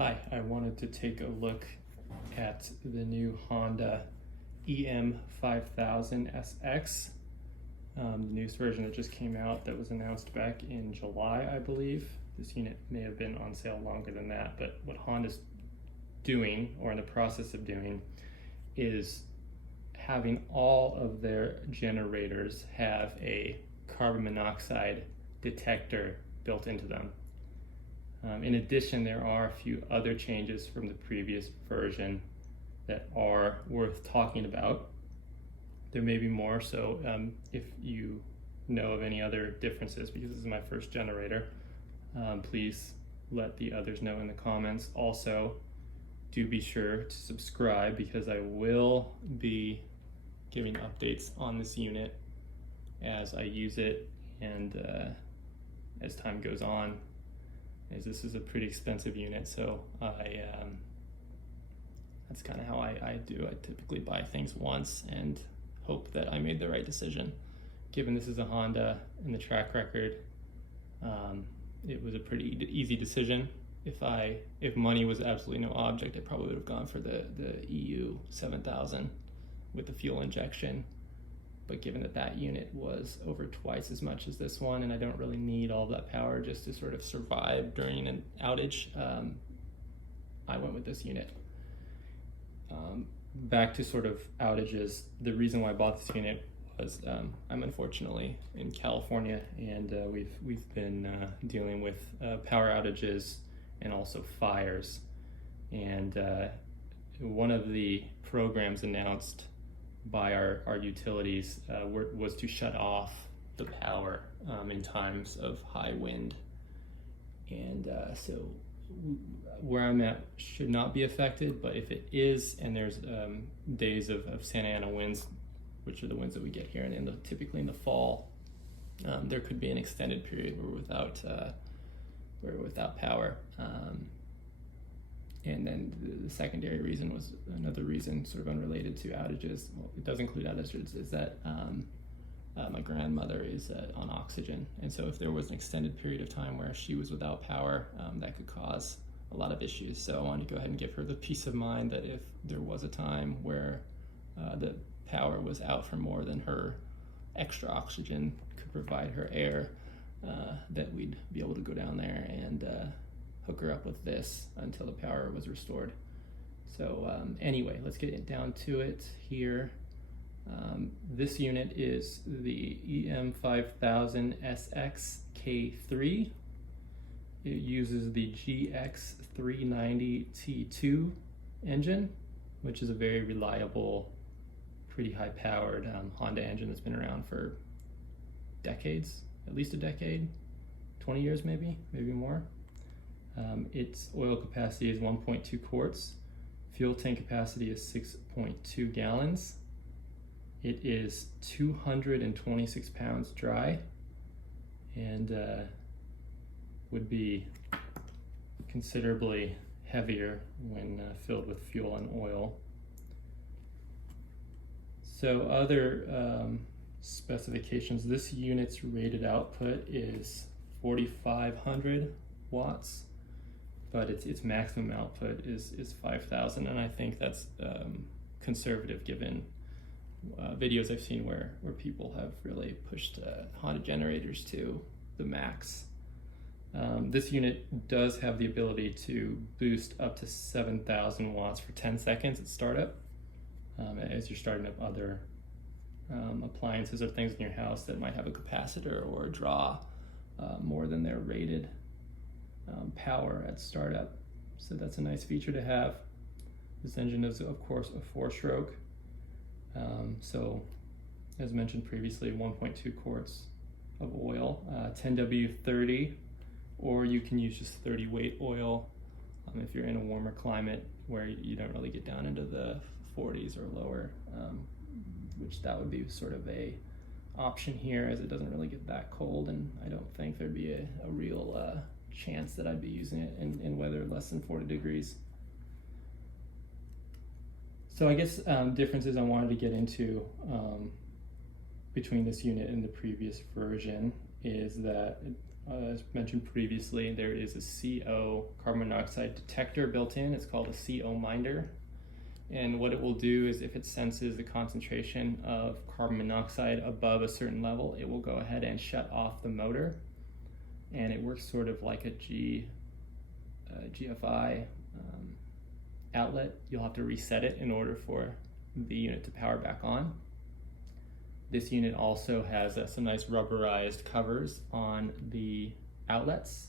Hi, I wanted to take a look at the new Honda EM5000 SX, the newest version that just came out that was announced back in July, I believe. This unit may have been on sale longer than that, but what Honda's doing, or in the process of doing, is having all of their generators have a carbon monoxide detector built into them. In addition, there are a few other changes from the previous version that are worth talking about. There may be more, so if you know of any other differences, because this is my first generator, please let the others know in the comments. Also, do be sure to subscribe, because I will be giving updates on this unit as I use it and as time goes on, as this is a pretty expensive unit. So that's kind of how I do. I typically buy things once and hope that I made the right decision. Given this is a Honda and the track record, it was a pretty easy decision. If money was absolutely no object, I probably would have gone for the EM5000 with the fuel injection. But given that unit was over twice as much as this one, and I don't really need all that power just to sort of survive during an outage, I went with this unit. Back to sort of outages, the reason why I bought this unit was I'm unfortunately in California, and we've been dealing with power outages and also fires. And one of the programs announced by our utilities was to shut off the power in times of high wind. And so where I'm at should not be affected, but if it is, and there's days of Santa Ana winds, which are the winds that we get here, and typically in the fall, there could be an extended period where we're without power. And then the secondary reason was another reason, sort of unrelated to outages. Well, it does include outages, is that my grandmother is on oxygen. And so if there was an extended period of time where she was without power, that could cause a lot of issues. So I wanted to go ahead and give her the peace of mind that if there was a time where the power was out for more than her extra oxygen could provide her air, that we'd be able to go down there and hook her up with this until the power was restored. So anyway, let's get down to it here. This unit is the EM5000 SX-K3. It uses the GX390T2 engine, which is a very reliable, pretty high-powered Honda engine that's been around for decades, at least a decade, 20 years maybe more. Its oil capacity is 1.2 quarts. Fuel tank capacity is 6.2 gallons. It is 226 pounds dry, and would be considerably heavier when filled with fuel and oil. So other specifications, this unit's rated output is 4,500 watts. But its maximum output is 5,000, and I think that's conservative given videos I've seen where people have really pushed Honda generators to the max. This unit does have the ability to boost up to 7,000 watts for 10 seconds at startup, as you're starting up other appliances or things in your house that might have a capacitor or draw more than their rated power at startup. So that's a nice feature to have. This engine is of course a 4-stroke, so as mentioned previously, 1.2 quarts of oil, 10W30, or you can use just 30 weight oil if you're in a warmer climate where you don't really get down into the 40s or lower, which that would be sort of a option here, as it doesn't really get that cold, and I don't think there'd be a real chance that I'd be using it in weather less than 40 degrees. So I guess differences I wanted to get into between this unit and the previous version is that as mentioned previously, there is a CO, carbon monoxide detector built in. It's called a CO minder. And what it will do is if it senses the concentration of carbon monoxide above a certain level, it will go ahead and shut off the motor. And it works sort of like a GFI outlet. You'll have to reset it in order for the unit to power back on. This unit also has some nice rubberized covers on the outlets,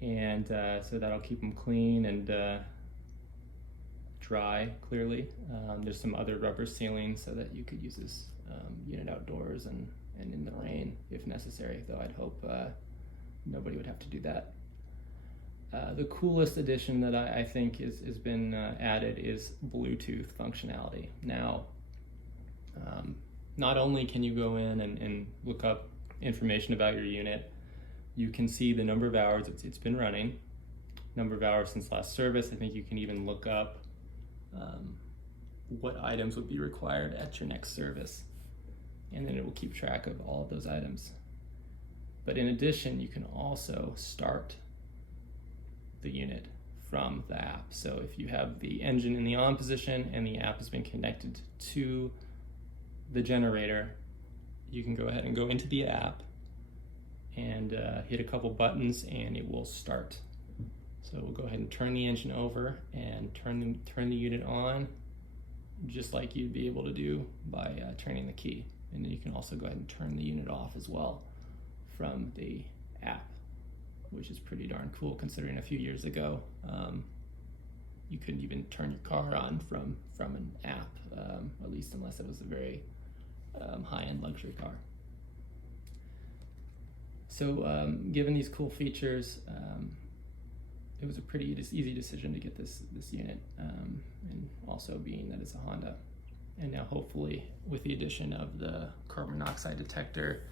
and so that'll keep them clean and dry clearly. There's some other rubber sealing so that you could use this unit outdoors and in the rain if necessary, though I'd hope nobody would have to do that. The coolest addition that I think has been added is Bluetooth functionality. Now, not only can you go in and look up information about your unit, you can see the number of hours it's been running, number of hours since last service. I think you can even look up what items would be required at your next service, and then it will keep track of all of those items. But in addition, you can also start the unit from the app. So if you have the engine in the on position and the app has been connected to the generator, you can go ahead and go into the app and hit a couple buttons and it will start. So we'll go ahead and turn the engine over and turn the unit on, just like you'd be able to do by turning the key. And then you can also go ahead and turn the unit off as well from the app, which is pretty darn cool considering a few years ago you couldn't even turn your car on from an app, at least unless it was a very high-end luxury car. So given these cool features, it was a pretty easy decision to get this unit, and also being that it's a Honda. And now hopefully with the addition of the carbon monoxide detector,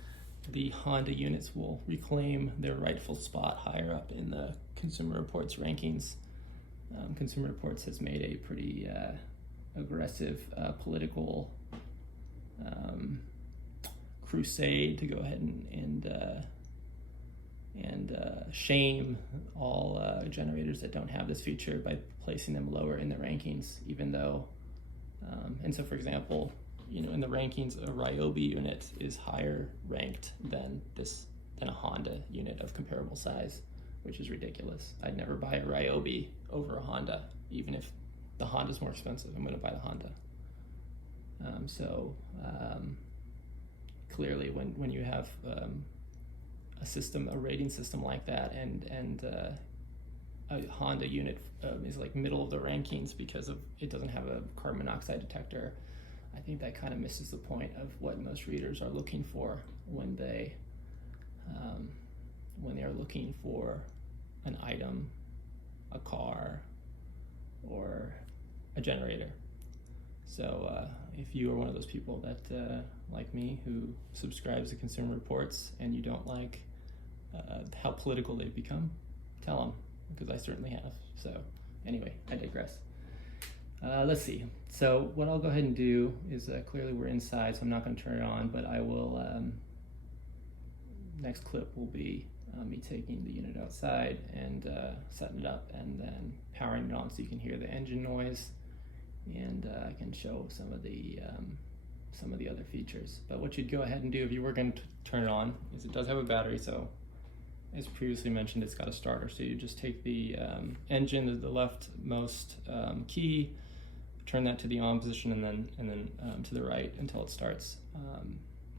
the Honda units will reclaim their rightful spot higher up in the Consumer Reports rankings. Consumer Reports has made a pretty aggressive political crusade to go ahead and shame all generators that don't have this feature by placing them lower in the rankings, even though, and so for example, in the rankings, a Ryobi unit is higher ranked than a Honda unit of comparable size, which is ridiculous. I'd never buy a Ryobi over a Honda, even if the Honda's more expensive. I'm going to buy the Honda. Clearly, when you have a rating system like that, and a Honda unit is like middle of the rankings because it doesn't have a carbon monoxide detector, I think that kind of misses the point of what most readers are looking for when they are looking for an item, a car, or a generator. So if you are one of those people that, like me, who subscribes to Consumer Reports and you don't like how political they've become, tell them, because I certainly have. So anyway, I digress. Let's see. So what I'll go ahead and do is, clearly we're inside, so I'm not going to turn it on, but I will, next clip will be me taking the unit outside and setting it up and then powering it on so you can hear the engine noise, and I can show some of the other features. But what you'd go ahead and do if you were going to turn it on is it does have a battery, so as previously mentioned, it's got a starter. So you just take the engine, the leftmost key, turn that to the on position, and then to the right until it starts.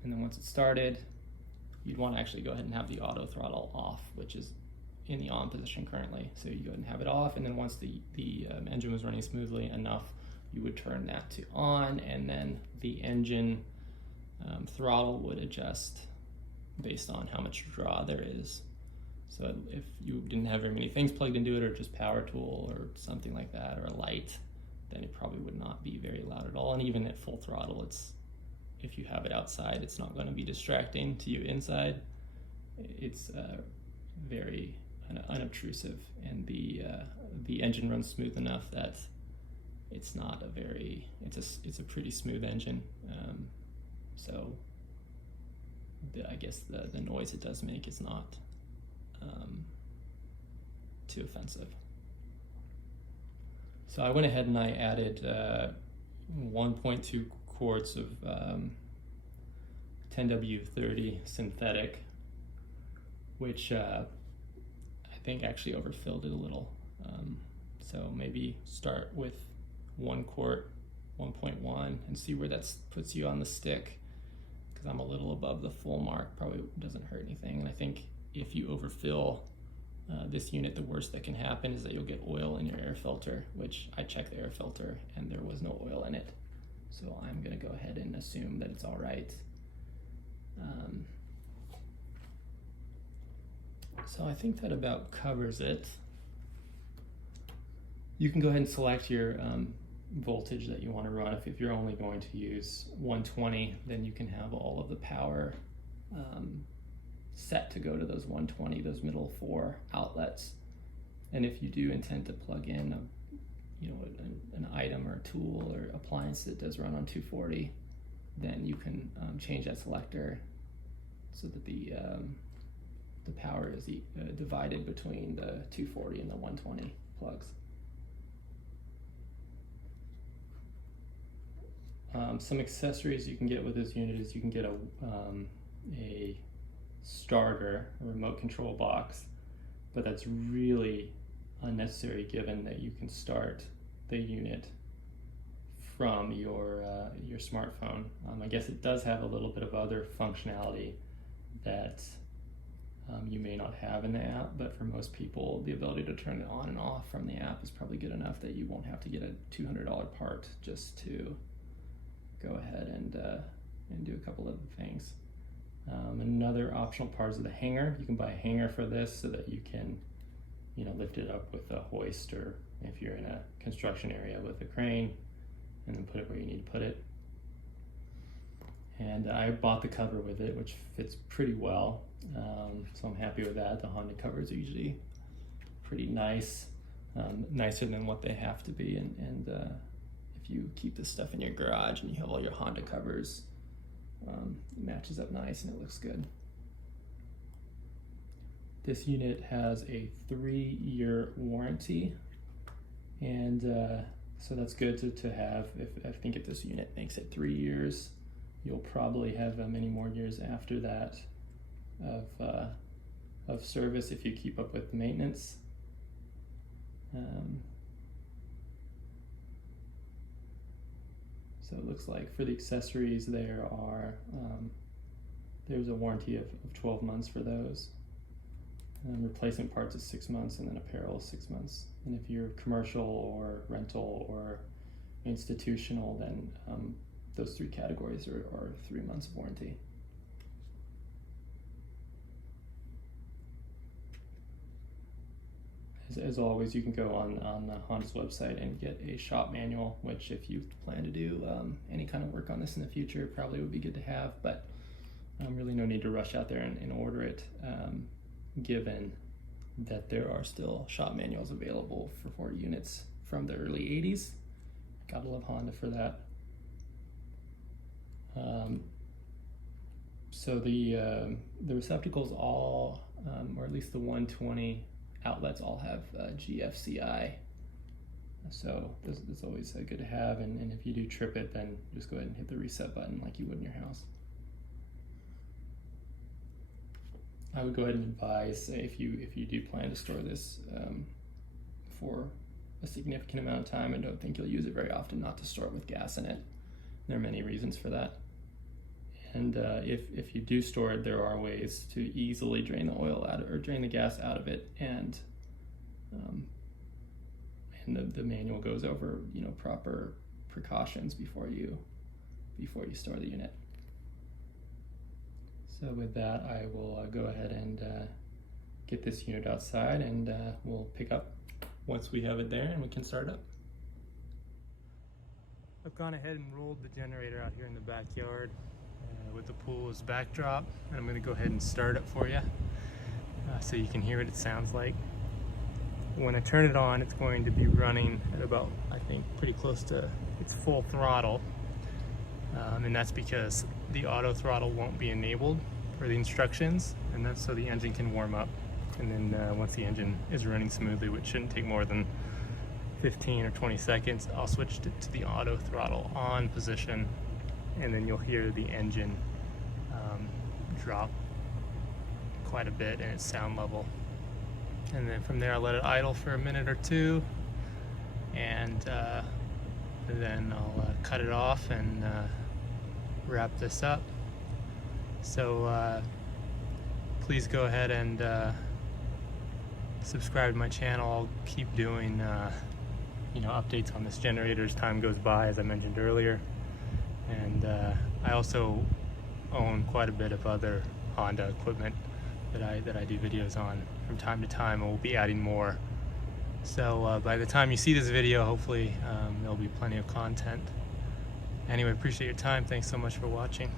And then once it's started, you'd want to actually go ahead and have the auto throttle off, which is in the on position currently. So you go ahead and have it off, and then once the engine was running smoothly enough, you would turn that to on, and then the engine throttle would adjust based on how much draw there is. So if you didn't have very many things plugged into it, or just power tool or something like that, or a light, then it probably would not be very loud at all. And even at full throttle, if you have it outside, it's not going to be distracting to you inside. It's very unobtrusive, and the engine runs smooth enough that it's not it's a pretty smooth engine. So I guess the noise it does make is not too offensive. So I went ahead and I added 1.2 quarts of 10W30 synthetic, which I think actually overfilled it a little. So maybe start with 1 quart, 1.1, and see where that puts you on the stick, because I'm a little above the full mark. Probably doesn't hurt anything. And I think if you overfill this unit, the worst that can happen is that you'll get oil in your air filter, which I checked the air filter and there was no oil in it. So I'm gonna go ahead and assume that it's all right. So I think that about covers it. You can go ahead and select your voltage that you want to run. If you're only going to use 120, then you can have all of the power set to go to those 120, those middle 4 outlets. And if you do intend to plug in an item or a tool or appliance that does run on 240, then you can change that selector so that the power is divided between the 240 and the 120 plugs. Some accessories you can get with this unit is you can get a starter, a remote control box, but that's really unnecessary given that you can start the unit from your smartphone. I guess it does have a little bit of other functionality that you may not have in the app, but for most people the ability to turn it on and off from the app is probably good enough that you won't have to get a $200 part just to go ahead and do a couple of things. Another optional part is the hanger. You can buy a hanger for this so that you can lift it up with a hoist, or if you're in a construction area with a crane, and then put it where you need to put it. And I bought the cover with it, which fits pretty well, so I'm happy with that. The Honda covers are usually pretty nice, nicer than what they have to be, and if you keep this stuff in your garage and you have all your Honda covers, it matches up nice and it looks good. This unit has a 3-year warranty, and so that's good to have. I think if this unit makes it 3 years, you'll probably have many more years after that of service if you keep up with the maintenance. So it looks like for the accessories there's a warranty of 12 months for those. Replacement parts is 6 months, and then apparel is 6 months. And if you're commercial or rental or institutional, then those 3 categories are 3 months of warranty. As always, you can go on Honda's website and get a shop manual, which if you plan to do any kind of work on this in the future, probably would be good to have, but really no need to rush out there and order it, given that there are still shop manuals available for units from the early 80s. Gotta love Honda for that. So the receptacles all, or at least the 120 outlets all have GFCI, so that's always good to have, and if you do trip it, then just go ahead and hit the reset button like you would in your house. I would go ahead and advise, if you do plan to store this for a significant amount of time and don't think you'll use it very often, not to store it with gas in it. There are many reasons for that. And if you do store it, there are ways to easily drain the oil out or drain the gas out of it, and the manual goes over proper precautions before you store the unit. So with that, I will go ahead and get this unit outside, and we'll pick up once we have it there and we can start up. I've gone ahead and rolled the generator out here in the backyard with the pool as backdrop, and I'm going to go ahead and start it for you so you can hear what it sounds like. When I turn it on, it's going to be running at about, I think, pretty close to its full throttle, and that's because the auto throttle won't be enabled for the instructions, and that's so the engine can warm up. And then once the engine is running smoothly, which shouldn't take more than 15 or 20 seconds, I'll switch it to the auto throttle on position, and then you'll hear the engine drop quite a bit in its sound level. And then from there I'll let it idle for a minute or two, and then I'll cut it off and wrap this up. So please go ahead and subscribe to my channel. I'll keep doing updates on this generator as time goes by, as I mentioned earlier. And I also own quite a bit of other Honda equipment that I do videos on from time to time, and we'll be adding more. So by the time you see this video, hopefully there'll be plenty of content. Anyway, appreciate your time. Thanks so much for watching.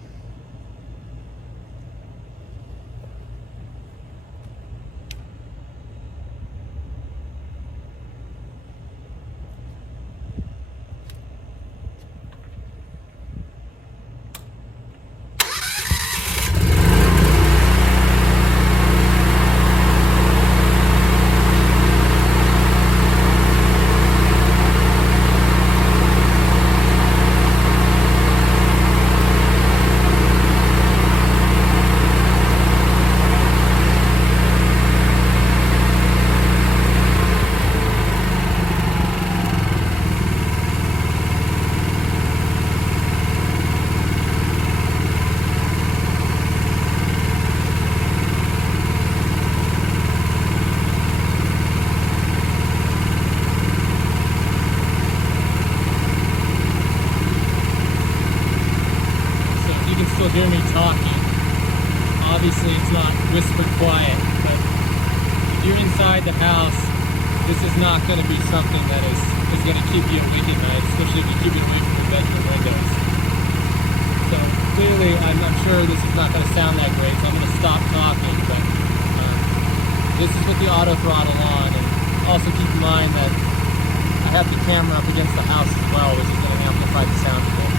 Hear me talking. Obviously it's not whisper quiet, but if you're inside the house, this is not going to be something that is going to keep you awake at night, especially if you keep it away from the bedroom windows. So clearly I'm sure this is not going to sound that great, so I'm going to stop talking, but this is with the auto throttle on. And also keep in mind that I have the camera up against the house as well, which is going to amplify the sound a bit.